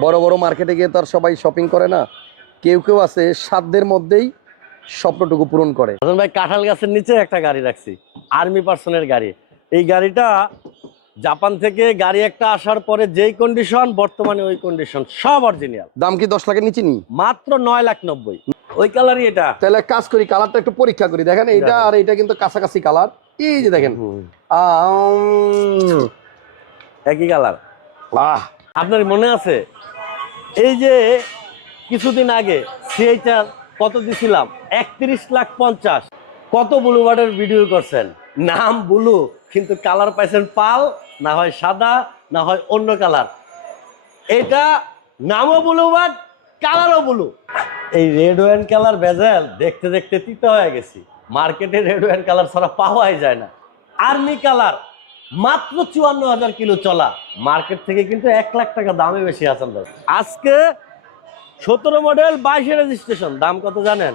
বড় বড় মার্কেটে গিয়ে তো আর সবাই শপিং করে না, কেউ কেউ আছে সাধ্যের মধ্যেই স্বপ্নটুকু পূরণ করে। হাসান ভাই, কাঁঠাল গাছের নিচে একটা গাড়ি রাখছি, আর্মি পার্সনের গাড়ি। এই গাড়িটা জাপান থেকে গাড়ি একটা আসার পরে যেই কন্ডিশন, বর্তমানে ওই কন্ডিশন, সব অরিজিনাল। দাম কি 10 লাখের নিচে নি? মাত্র 9,90,000। ওই কালারই এটা। তাহলে কাজ করি, কালারটা একটু পরীক্ষা করি। দেখেন এইটা আর এইটা কিন্তু কাছাকাছি কালার। এই যে দেখেন একই কালার। আহ আপনার মনে আছে এই যে কিছুদিন আগে সিএইচআর কত দিছিলাম? 31,50,000। কত ব্লুবার্ডের ভিডিও করছেন, নাম ব্লু, কিন্তু কালার পাইছেন পাল, না হয় সাদা, না হয় অন্য কালার। এটা নামও ব্লুবার্ড, কালারও ব্লু। এই রেড ওয়াইন কালার ভেজাল দেখতে দেখতে তিতা হয়ে গেছি। মার্কেটে রেড ওয়াইন কালার ছাড়া পাওয়াই যায় না। আর্মি কালার মাত্র 54,000 কিলো চলা, মার্কেট থেকে কিন্তু 1 লাখ টাকা দামে বেশি আছেন ভাই। আজকে 17 মডেল 22 রেজিস্ট্রেশন, দাম কত জানেন?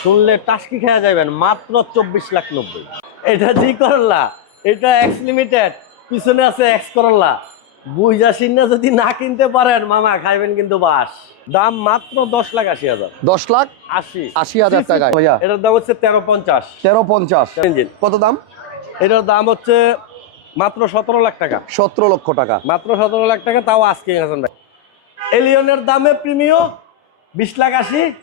শুনলে টাস্কি খেয়ে যাবেন, মাত্র 24,90,000। এটা জি করল্লা, এটা এক্স লিমিটেড, পিছনে আছে এক্স করল্লা। বুঝা সিন্না যদি না কিনতে পারেন মামা, খাইবেন কিন্তু বাস। দাম মাত্র 10,80,000। 10,80,000 টাকায় ভাইয়া। এটার দাম হচ্ছে 1350। 1350 ইঞ্জিন। কত দাম? এটার দাম হচ্ছে মাত্র 17 লাখ টাকা। 17 লক্ষ টাকা। মাত্র 17 লাখ টাকা, তাও আজকে হাসান ভাই। এলিয়নের দামে প্রিমিও 20,80,000।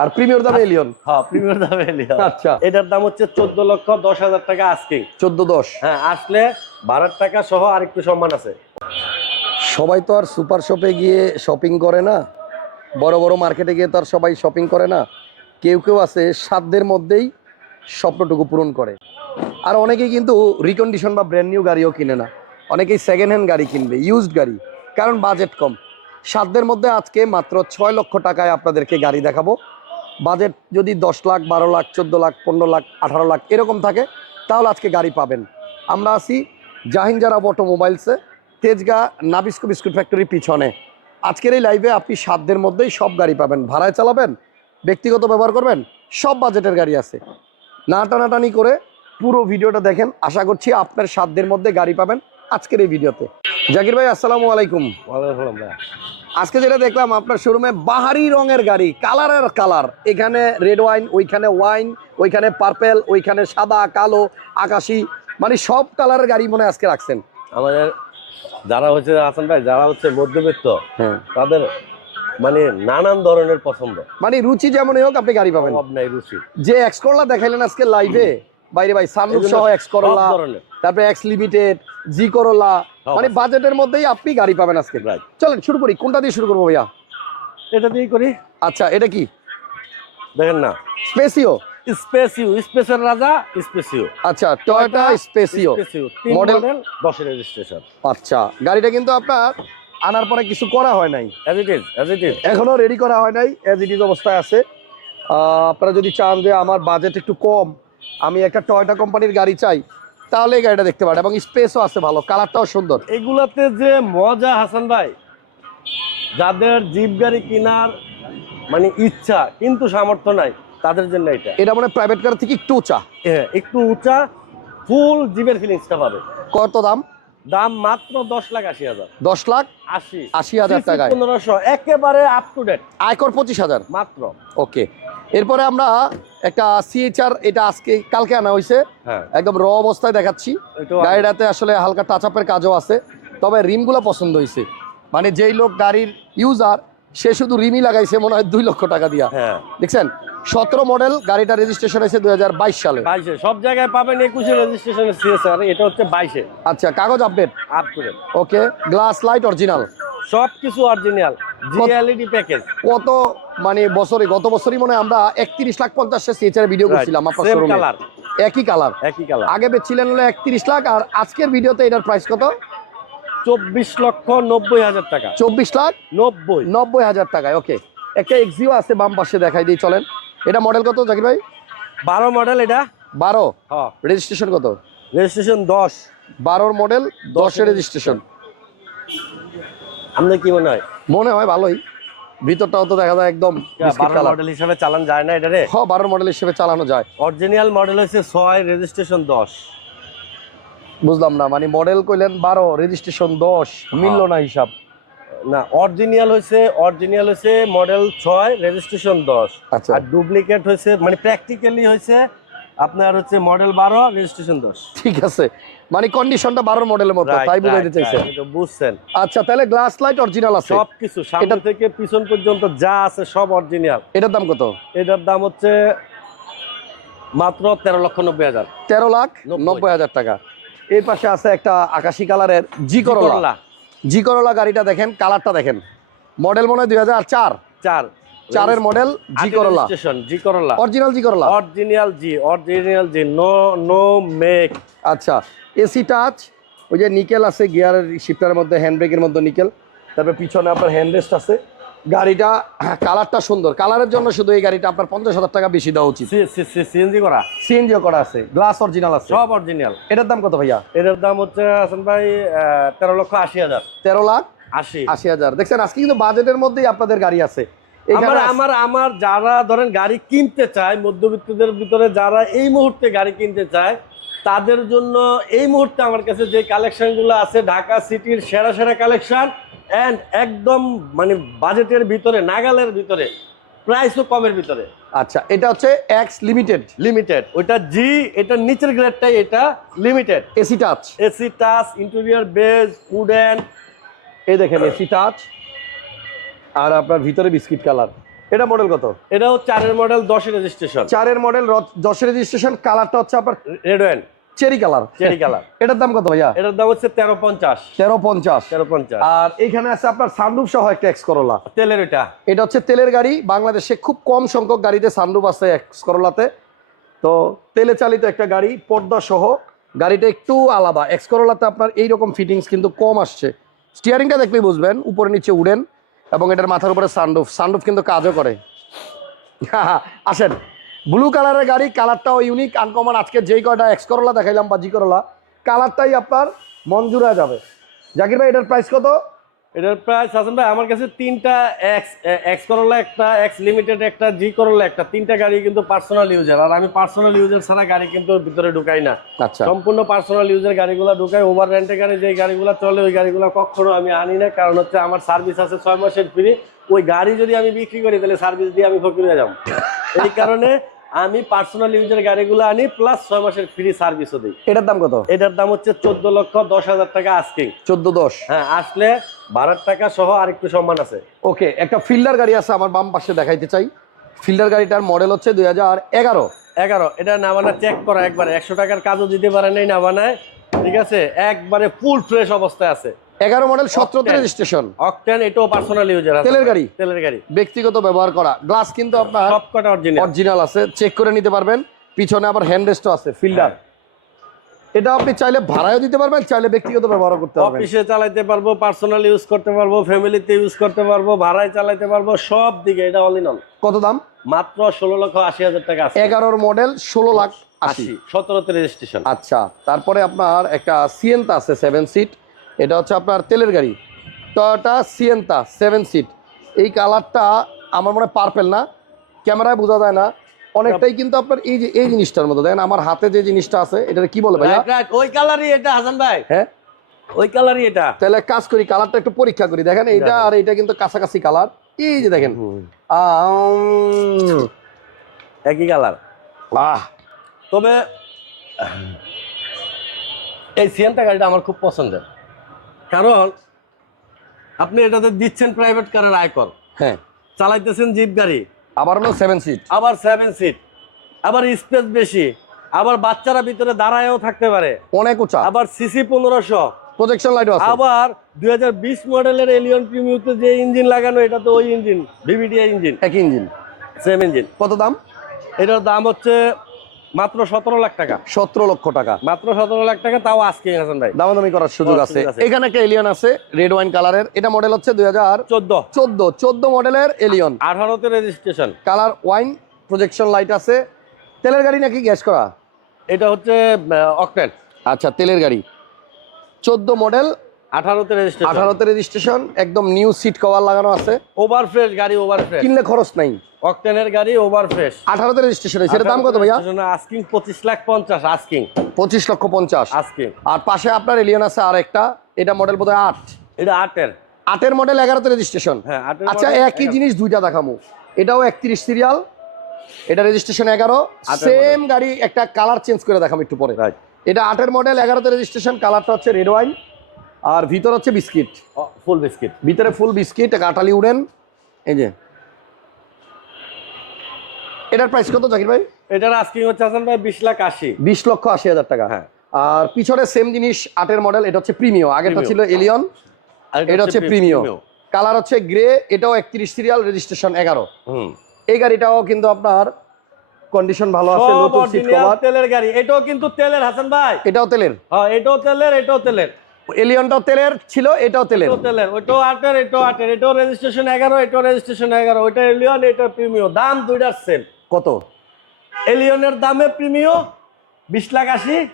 আর প্রিমিয়ার দামে এলিয়ন। হ্যাঁ, প্রিমিয়ার দামে এলিয়ন। আচ্ছা, এটার দাম হচ্ছে 14,10,000 টাকা আজকে। 14-10। হ্যাঁ, আসলে ভাড়ার টাকা সহ আরেকটু সম্মান আছে। সবাই তো আর সুপার শপে গিয়ে শপিং করে না, বড় বড় মার্কেটে গিয়ে তো আর সবাই শপিং করে না, কেউ কেউ আছে সাধ্যের মধ্যেই স্বপ্নটুকু পূরণ করে। আর অনেকেই কিন্তু রিকন্ডিশন বা ব্র্যান্ড নিউ গাড়িও কিনে না, অনেকেই সেকেন্ড হ্যান্ড গাড়ি কিনবে, ইউজড গাড়ি, কারণ বাজেট কম। সাধ্যের মধ্যে আজকে মাত্র 6 লক্ষ টাকায় আপনাদেরকে গাড়ি দেখাবো। বাজেট যদি 10 লাখ, 12 লাখ, 14 লাখ, 15 লাখ, 18 লাখ এরকম থাকে, তাহলে আজকে গাড়ি পাবেন। আমরা আছি জাহিনজারা অটোমোবাইলসে, তেজগাঁ নাবিস্কো বিস্কুট ফ্যাক্টরির পিছনে। আজকের এই লাইভে আপনি সাধ্যের মধ্যেই সব গাড়ি পাবেন। ভাড়ায় চালাবেন, ব্যক্তিগত ব্যবহার করবেন, সব বাজেটের গাড়ি আছে। না টানাটানি করে পুরো ভিডিওটা দেখেন, আশা করছি আপনার সাধ্যের মধ্যে গাড়ি পাবেন আজকের এই ভিডিওতে। জাকির ভাই, আসসালামু আলাইকুম। আজকে যেটা দেখলাম আপনার শোরুমে বাহারি রঙের গাড়ি, কালারের কালার, এখানে রেড ওয়াইন, ওইখানে ওয়াইন, ওইখানে পার্পেল, ওইখানে সাদা, কালো, আকাশি, মানে সব কালারের গাড়ি মনে আজকে রাখছেন। আমাদের যারা হচ্ছে হাসান ভাই, যারা হচ্ছে মধ্যবিত্ত, তাদের মানে নানান ধরনের পছন্দ, মানে রুচি যেমনই হোক আপনি গাড়ি পাবেন। অভাব নাই রুচি। যে এক্স করলা দেখাইলেন আজকে লাইভে, বাইরে ভাই সানরুফ সহ এক্স করলা, তারপরে এক্স লিমিটেড, জি করলা, মানে বাজেটের মধ্যেই আপনি গাড়ি পাবেন আজকে। চলেন শুরু করি, কোনটা দিয়ে শুরু করবো ভাইয়া? এটা দিয়েই করি। আচ্ছা, এটা কি দেখেন না, স্পেসিও। স্পেসের রাজা স্পেসিও। আচ্ছা, টয়োটা স্পেসিও, মডেল 10 রেজিস্ট্রেশন। আচ্ছা, গাড়িটা কিন্তু আপনার আনার পরে কিছু করা হয় নাই, অ্যাজ ইট ইজ এখনো রেডি করা হয় নাই, অ্যাজ ইট ইজ অবস্থায় আছে। আপনারা যদি চান যে আমার বাজেট একটু কম, আমি একটা টয়োটা কোম্পানির গাড়ি চাই, তাহলে এই গাড়িটা দেখতে পারেন, এবং স্পেসও আছে ভালো, কালারটাও সুন্দর। এগুলাতে যে মজা হাসান ভাই, যাদের জিপ গাড়ি কেনার মানে ইচ্ছা কিন্তু সামর্থ্য নাই, তাদের জন্য এটা মানে প্রাইভেট কার থেকে একটু উঁচা। হ্যাঁ, একটু উঁচা, ফুল জিপের ফিলিংসটা পাবে। কত দাম? দাম মাত্র 10,80,000। 10,80,000 টাকায় 1500, একেবারে আপ টু ডেট। আয়কর 25,000 মাত্র। ওকে। এরপরে আমরা একটা সিএইচআর, এটা আজকে কালকে আনা হয়েছে, একদম র অবস্থায় দেখাচ্ছি। গাড়িটাতে আসলে হালকা টাচ আপের কাজও আছে, তবে রিমগুলো পছন্দ হয়েছে। মানে যেই লোক গাড়ির ইউজার, সে শুধু রিমই লাগাইছে মনে হয় 2 লক্ষ টাকা দিয়া। দেখছেন, 17 মডেল, গাড়িটা রেজিস্ট্রেশন হয়েছে 2022 সালে। 22-এ সব জায়গায় পাবেন 21 রেজিস্ট্রেশনের সিএসআর, এটা হচ্ছে 22-এ। আচ্ছা, কাগজ update up to date. Okay, glass light original, সবকিছু অরিজিনাল, জিএলইডি প্যাকেজ। কত মানে বছরে, গত বছরই মনে হয় আমরা 31,50,000 সিএইচআর ভিডিও করছিলাম আপনার শোরুমে। একই কালার। আগে বেচছিলেন হলো 31 লাখ, আর আজকের ভিডিওতে এটার প্রাইস কত? 24,90,000 টাকা। 24,90,000 টাকায়। ওকে, একটা এক্সিও আছে বাম পাশে, দেখাই দিই চলেন। এটা মডেল কত জাকির ভাই? 12 মডেল এটা। 12? হ্যাঁ। রেজিস্ট্রেশন কত? রেজিস্ট্রেশন 10। 12 model, 10 registration. আপনার কি মনে হয়? মনে হয় ভালোই, ভিতরটাও তো দেখা যায় একদম 12 মডেল হিসেবে চালানো যায় না এটা রে? হ্যাঁ, 12 মডেল হিসেবে চালানো যায়। অরিজিনাল মডেল হচ্ছে 6, রেজিস্ট্রেশন 10। বুঝলাম না, মানে মডেল কইলেন 12, রেজিস্ট্রেশন 10, মিললো না হিসাব। না, অরিজিনাল হয়েছে মডেল 6 রেজিস্ট্রেশন 10। আচ্ছা। আর ডুপ্লিকেট হয়েছে মানে প্র্যাকটিক্যালি হয়েছে আপনার হচ্ছে মডেল 12 রেজিস্ট্রেশন 10। ঠিক আছে, মানে কন্ডিশনটা 12 মডেলের মতো, তাই বুঝাইতে চাইছেন। বুঝছেন। আচ্ছা, তাহলে গ্লাস লাইট অরিজিনাল আছে সবকিছু সামনে থেকে পিছন পর্যন্ত যা আছে সব অরিজিনাল। এটার দাম কত? এটার দাম হচ্ছে মাত্র 13,90,000। 13,90,000 টাকা। এর পাশে আছে একটা আকাশি কালারের জি করলা। জি করলা গাড়িটা দেখেন, কালারটা দেখেন, মডেল মনে হয় 2004। 4 মডেল জি করলা। জি করলা অরিজিনাল জি করলা, অরিজিনাল জি, নো মেক। আচ্ছা, এসি টাচ, ওই যে নিকেল আছে গিয়ারের শিফটারের মধ্যে, হ্যান্ড ব্রেকের মধ্যে নিকেল, তারপরে পিছনে আপনার হ্যান্ড রেস্ট আছে। গাড়িটা কালারটা সুন্দর, কালারের জন্য শুধু এই গাড়িটা আপনার 50,000 টাকা বেশি দেওয়া উচিত। সিএনজি করা, সিএনজিও করা আছে, গ্লাস অরিজিনাল আছে, সব অরিজিনাল। এটার দাম কত ভাইয়া? এটার দাম হচ্ছে হাসান ভাই 13,80,000। 13,80,000। দেখছেন, আজকে কিন্তু বাজেটের মধ্যেই আপনাদের গাড়ি আছে। আমার যারা ধরেন গাড়ি কিনতে চায়, মধ্যবিত্তদের ভিতরে যারা এই মুহূর্তে গাড়ি কিনতে চায়, তাদের জন্য এই মুহূর্তে আমার কাছে যে কালেকশনগুলো আছে, ঢাকা সিটির সেরা সেরা কালেকশন, এন্ড একদম মানে বাজেটের ভিতরে, নাগালের ভিতরে, প্রাইসও কমের ভিতরে। আচ্ছা, এটা হচ্ছে এক্স লিমিটেড, ওইটা জি, এটা নিচের গ্রেডটাই, এটা limited. AC touch, interior beige, wooden, এই দেখেন এসি টাচ, আর আপনার ভিতরে বিস্কিট কালার। এটা মডেল কত? এটাও 4 মডেল 10 রেজিস্ট্রেশন। 4 মডেল 10 রেজিস্ট্রেশন, কালারটা হচ্ছে আপনার রেড ওয়াইন চেরি কালার। এটার দাম কত ভাইয়া? এটার দাম হচ্ছে 13,50। আর এখানে আছে আপনার সানরুফ সহ একটা এক্স করোলা তেলের। এটা হচ্ছে তেলের গাড়ি। বাংলাদেশে খুব কম সংখ্যক গাড়িতে সানরুফ আছে এক্স করোলাতে, তো তেলে চালিত একটা গাড়ি, পর্দা সহ। গাড়িটা একটু আলাদা, এক্স করোলাতে আপনার এইরকম ফিটিংস কিন্তু কম আসছে। স্টিয়ারিংটা দেখলেই বুঝবেন, উপরে নিচে উডেন, এবং এটার মাথার উপরে সানরুফ কিন্তু কাজও করে। আসেন, ব্লু কালারের গাড়ি, কালারটাও ইউনিক আনকমন। আজকে যেই কয়টা এক্স করোলা দেখাইলাম বা জি করোলা, কালারটাই আপনার মঞ্জুরা যাবে। জাকির ভাই, এটার প্রাইস কত? এটার প্রাইস হাসান ভাই আমার কাছে 3টা এক্স করোলা, একটা এক্স লিমিটেড, একটা জি করোলা, একটা 3টা গাড়ি কিন্তু পার্সোনাল ইউজার। আর আমি পার্সোনাল ইউজার ছাড়া গাড়ি কিন্তু ভিতরে ঢুকাই না। আচ্ছা, সম্পূর্ণ পার্সোনাল ইউজার গাড়িগুলো ঢুকাই। ওভার রেন্টে গাড়ি যে গাড়িগুলো চলে, ওই গাড়িগুলো কখনো আমি আনি না, কারণ হচ্ছে আমার সার্ভিস আছে 6 মাসের ফ্রি। ওই গাড়ি যদি আমি বিক্রি করি তাহলে সার্ভিস দিয়ে আমি ফকির হয়ে যাব। এই কারণে আমি পার্সোনাল ইউজার গাড়িগুলো আনি, প্লাস 6 মাসের ফ্রি সার্ভিসও দিই। এটার দাম কত? এটার দাম হচ্ছে 14,10,000 টাকা আস্কিং। 14,10। হ্যাঁ, আসলে ভাড়ার টাকা সহ আরেকটু সম্মান আছে। ওকে, একটা ফিল্ডার গাড়ি আছে আমার বাম পাশে, দেখাইতে চাই। ফিল্ডার গাড়িটার মডেল হচ্ছে 2011। এটা নামানা চেক করা একবারে, 100 টাকার কাজও দিতে পারে নাই নামানায়, ঠিক আছে, একবারে ফুল ফ্রেশ অবস্থায় আছে। 11 মডেল, 17তে রেজিস্ট্রেশন, অকটেন। এটাও পার্সোনাল ইউজার, তেলের গাড়ি, ব্যক্তিগত ব্যবহার করা। গ্লাস কিন্তু আপনার সবকটা অরিজিনাল আছে, চেক করে নিতে পারবেন। পিছনে আবার হ্যান্ড রেস্টও আছে। ফিল্ডার এটা আপনি চাইলে ভাড়ায়ও দিতে পারবেন, চাইলে ব্যক্তিগত ব্যবহার করতে পারবেন। অফিসে চালাতে পারবো, পার্সোনাল ইউজ করতে পারবো, ফ্যামিলিতে ইউজ করতে পারবো, ভাড়ায় চালাতে পারবো, সব দিকে এটা অল ইন অল। কত দাম? মাত্র 16,80,000 টাকা। 11 মডেল, 16,80,000, 17তে রেজিস্ট্রেশন। আচ্ছা, তারপরে আপনার একটা সিয়েন্তা আছে 7 সিট। এটা হচ্ছে আপনার তেলের গাড়ি, টয়োটা সিয়েন্তা 7 সিট। এই কালারটা আমার মনে হয় পার্পেল, না ক্যামেরায় বোঝা যায় না, অনেকটাই কিন্তু আপনার এই যে এই জিনিসটার মতো। দেখেন আমার হাতে যে জিনিসটা আছে, এটা কি বলে ভাইয়া? ওই কালারই এটা হাসান ভাই। হ্যাঁ, ওই কালারই এটা। তাহলে কাজ করি, কালারটা একটু পরীক্ষা করি। দেখেন এইটা আর এইটা কিন্তু কাছাকাছি কালার। এই যে দেখেন, একই কালার। তবে এই সিয়েন্তা গাড়িটা আমার খুব পছন্দের, কারণ আপনি এটাতে দিচ্ছেন প্রাইভেট কারের আয়কর, হ্যাঁ, চালাইতেছেন জিপ গাড়ি, আবার হলো 7 সিট, আবার 7 সিট, আবার স্পেস বেশি, আবার বাচ্চারা ভিতরে দাঁড়ায়ও থাকতে পারে, অনেক উঁচা, আবার সিসি 1500, প্রজেকশন লাইট আছে, আবার 2020 মডেলের এলিয়ন প্রিমিয়ামতে যে ইঞ্জিন লাগানো, এটা তো ওই ইঞ্জিন, ভিভিডিআই ইঞ্জিন, একই ইঞ্জিন, সেম ইঞ্জিন। কত দাম? এটার দাম হচ্ছে মাত্র 17 লাখ টাকা। 17 লক্ষ টাকা, মাত্র 17 লাখ টাকা, তাও আজকে হাসান ভাই দামাদামি করার সুযোগ আছে। এখানে একটা এলিয়ন আছে রেড ওয়াইন কালারের, এটা মডেল হচ্ছে 2014 মডেলের এলিয়ন, 18তে registration, colour wine, projection light আছে। তেলের গাড়ি নাকি গ্যাস করা? এটা হচ্ছে অকটেন। আচ্ছা, তেলের গাড়ি, 14 মডেল, 18তে রেজিস্ট্রেশন, একদম নিউ সিট কভার লাগানো আছে, ওভার ফ্রেশ গাড়ি, ওভার ফ্রেশ, কিনলে খরচ নাই। অকটেনের গাড়ি, ওভার ফ্রেশ, 18তে রেজিস্ট্রেশন। এর দাম কত ভাইয়া? Asking 25,50,000, asking 25,50,000 asking. আর পাশে আপনার এলিয়ন আছে আর একটা, এটা মডেল বোধহয় 8। এটা 8-এর 8-এর মডেল 11-তে রেজিস্ট্রেশন। হ্যাঁ, 8-এর আচ্ছা model একই 11 জিনিস দুইটা দেখামু, এটাও 31 সিরিয়াল, এটা রেজিস্ট্রেশন 11, 8-এর সেম গাড়ি, একটা কালার চেঞ্জ করে দেখাম একটু পরে। রাইট। এটা 8-এর মডেল 11-তে রেজিস্ট্রেশন, কালারটা হচ্ছে রেড ওয়াইন, আর ভিতর হচ্ছে বিস্কিট, ফুল বিস্কিট। ভিতরে ফুল বিস্কিট, কাটালি উডেন। এই যে এটার প্রাইস কত জাকির ভাই? এটার আস্কিং হচ্ছে হাসান ভাই 20,80,000। 20,80,000 টাকা। হ্যাঁ। আর পিছনে সেম জিনিস 8-এর মডেল, এটা হচ্ছে প্রিমিও, আগেরটা ছিল এলিয়ন, আর এটা হচ্ছে প্রিমিও, কালার হচ্ছে গ্রে, এটাও 31 সিরিয়াল, রেজিস্ট্রেশন 11। হুম। এই গাড়িটাও কিন্তু আপনার কন্ডিশন ভালো আছে, সব নতুন সিট অরিজিনাল কভার, তেলের গাড়ি। এটাও কিন্তু তেলের হাসান ভাই। এটাও তেলের, হ্যাঁ, এটাও তেলের, এটাও তেলের। এলিয়নটাও তেলের ছিল, এটাও তেলের। এটাও তেলের, ওইটাও 8-এর, এটাও 8-এর, এটাও রেজিস্ট্রেশন 11, এটাও রেজিস্ট্রেশন 11, ওইটা এলিয়ন, এটা প্রিমিও। দাম দুইটার সেম। কত? এলিয়নের দামে প্রিমিও 20,80,000,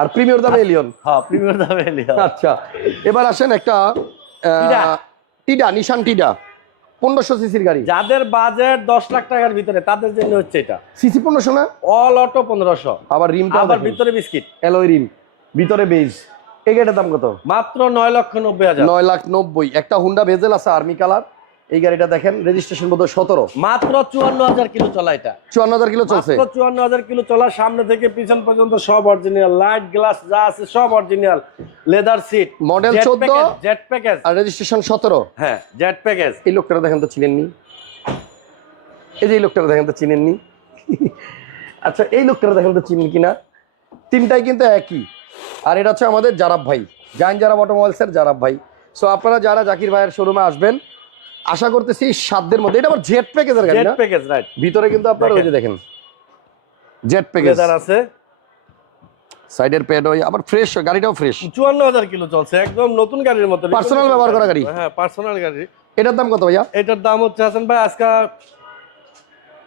আর প্রিমিয়র দামে এলিয়ন। হ্যাঁ, প্রিমিওর দামে এলিয়ন। আচ্ছা এবার আসেন একটা টিডা। টিডা, নিশান টিডা, 1500 সিসির গাড়ি। যাদের বাজেট 10 লাখ টাকার ভিতরে তাদের জন্য হচ্ছে এটা। সিসি 1500 না? All auto 1500। আবার রিমটা, আবার ভিতরে বিস্কিট, অ্যালয় রিম, ভিতরে বেজ। এই গাড়িটার দাম কত? মাত্র 9,90,000। 9,90,000। একটা হুন্ডা ভেজেল আছে আর্মি কালার, এই গাড়িটা দেখেন, রেজিস্ট্রেশন বোধ 17, মাত্র 54,000 কিলো চলা এটা। 54,000 কিলো চলছে। মাত্র 54,000 কিলো চলা, সামনে থেকে পিছন পর্যন্ত সব অরিজিনাল, লাইট গ্লাস যা আছে সব original, leather seat, model 14, jet package. আর রেজিস্ট্রেশন 17। হ্যাঁ, জেট প্যাকেজ। এই লোকটা দেখেন তো চিনেননি? এই যে এই লোকটা দেখেন তো চিনেননি? আচ্ছা এই লোকটা দেখেন তো চিনেন কিনা? তিনটাই কিন্তু একই। আর এটা হচ্ছে আমাদের জারাব ভাই, জাইন জারাব অটোমোবাইলসের জারাব ভাই। সো আপনারা যারা জাকির ভাইয়ের শোরুমে আসবেন, আশা করতেছি সাধ্যের মধ্যে। এটা আবার জেট প্যাকেজের গাড়ি জেট না? Package, right. ভিতরে কিন্তু আপনারা ওই যে দেখেন জেট প্যাকেজ, লেদার আছে, সাইডের প্যাড, ওই আবার ফ্রেশ, গাড়িটাও ফ্রেশ। 54,000 কিলো চলছে, একদম নতুন গাড়ির মতো। Personal ব্যবহার করা গাড়ি। হ্যাঁ, পার্সোনাল গাড়ি। এটার দাম কত ভাইয়া? এটার দাম হচ্ছে হাসান ভাই আজকে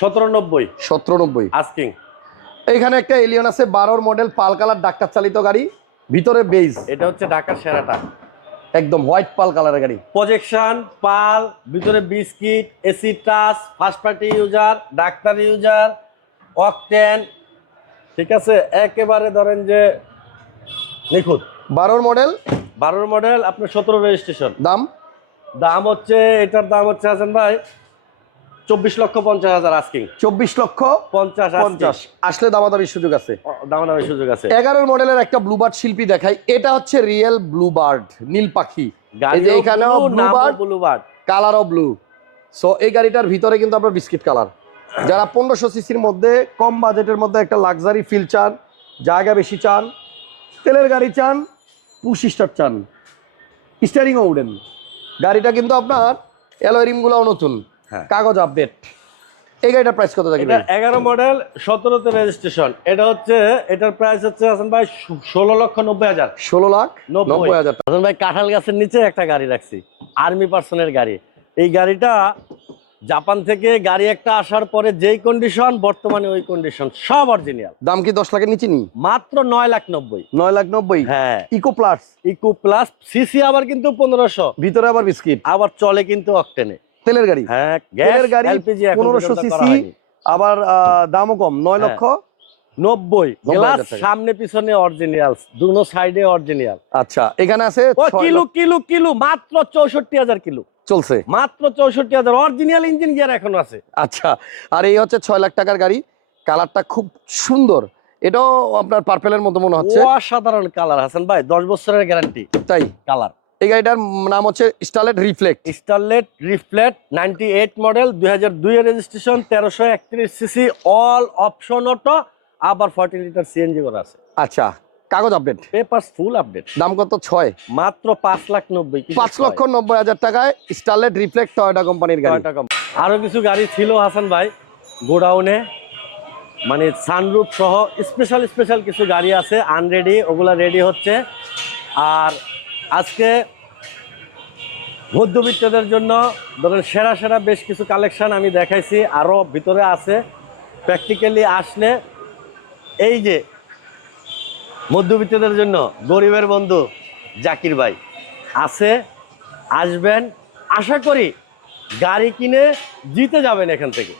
17,90,000 17,90,000। আস্কিং। এখানে একটা এলিয়ন আছে 12 মডেল, পাল কালার, ডাক্তার চালিত গাড়ি, ভিতরে বেজ, এটা হচ্ছে ঢাকার সেরাটা, একদম হোয়াইট পাল কালারের গাড়ি। প্রজেকশন পাল, ভিতরে biscuit, AC touch, first party user, doctor user, octane, ঠিক আছে, একেবারে ধরেন যে নিখুঁত। 12 মডেল, 12 মডেল, আপনার 17 রেজিস্ট্রেশন। দাম দাম হচ্ছে, এটার দাম হচ্ছে হাসান ভাই 24,50,000 আস্কিং। 24,50,000 আসলে দামাদামির সুযোগ আছে, দামাদামি সুযোগ আছে। 11 মডেলের একটা ব্লুবার্ড শিল্পী দেখাই, এটা হচ্ছে রিয়েল ব্লুবার্ড, নীল পাখি। এই যে এখানেও ব্লুবার্ড, ব্লুবার্ড, কালারও ব্লু। সো এই গাড়িটার ভিতরে কিন্তু আপনার বিস্কিট কালার। যারা 1500 সিসির মধ্যে কম বাজেটের মধ্যে একটা লাক্সারি ফিল চান, জায়গা বেশি চান, তেলের গাড়ি চান, পুশ স্টার্ট চান, স্টিয়ারিংও উডেন, গাড়িটা কিন্তু আপনার অ্যালয় রিমগুলোও নতুন, হ্যাঁ, কাগজ আপডেট। এই গাড়িটার প্রাইস কত থাকবে? এটা 11 মডেল, 17তে রেজিস্ট্রেশন। এটা হচ্ছে, এটার প্রাইস হচ্ছে হাসান ভাই 16,90,000। 16,90,000 হাসান ভাই কাঁঠাল গাছের নিচে একটা গাড়ি রাখছি, আর্মি পার্সনের গাড়ি। এই গাড়িটা জাপান থেকে গাড়ি একটা আসার পরে যেই কন্ডিশন, বর্তমানে ওই কন্ডিশন, সব অরিজিনাল। দাম কি 10 লাখের নিচে নি? মাত্র 9,90,000। 9,90,000। হ্যাঁ, eco plus, eco plus, CC আবার কিন্তু 1500, ভিতরে আবার বিস্কিট, আবার চলে কিন্তু অকটেনে। তেলের গাড়ি, হ্যাঁ, তেলের গাড়ি, এলপিজি 1500 সিসি, আবার দামও কম, 9,90,000। গ্লাস 90,000 টাকা। সামনে পিছনে অরিজিনাল, দুনো সাইডে অরিজিনাল। আচ্ছা এখানে আছে ও 6 কিলো লাখ কিলো কিলো মাত্র 64,000 কিলো চলছে। মাত্র 64,000, অরিজিনাল ইঞ্জিন গিয়ার এখনো আছে। আচ্ছা আর এই হচ্ছে 6 লাখ টাকার গাড়ি, কালারটা খুব সুন্দর, এটাও আপনার পার্পেলের মতো মনে হচ্ছে। অসাধারণ কালার হাসান ভাই, 10 বছরের গ্যারান্টি তাই কালার। এই গাড়িটার নাম হচ্ছে Starlet reflect. Starlet reflect, 98 model, 2002 এর registration, 1331 CC, all option auto, আবার 40 লিটার সিএনজি করা আছে। আচ্ছা কাগজ আপডেট, পেপারস ফুল আপডেট। দাম কত? 6, মাত্র 5,90,000। 5,90,000 টাকায় স্টারলেট রিফ্লেক্ট, টয়োটা কোম্পানির গাড়ি। আরো কিছু গাড়ি ছিল হাসান ভাই গোডাউনে, মানে সানরুফ সহ স্পেশাল স্পেশাল কিছু গাড়ি আছে আনরেডি, ওগুলা রেডি হচ্ছে। আর আজকে মধ্যবিত্তদের জন্য ধরেন সেরা সেরা বেশ কিছু কালেকশন আমি দেখাইছি, আরও ভিতরে আছে। প্র্যাকটিক্যালি আসলে এই যে মধ্যবিত্তদের জন্য গরিবের বন্ধু জাকির ভাই আছে, আসবেন, আশা করি গাড়ি কিনে জিতে যাবেন এখান থেকে।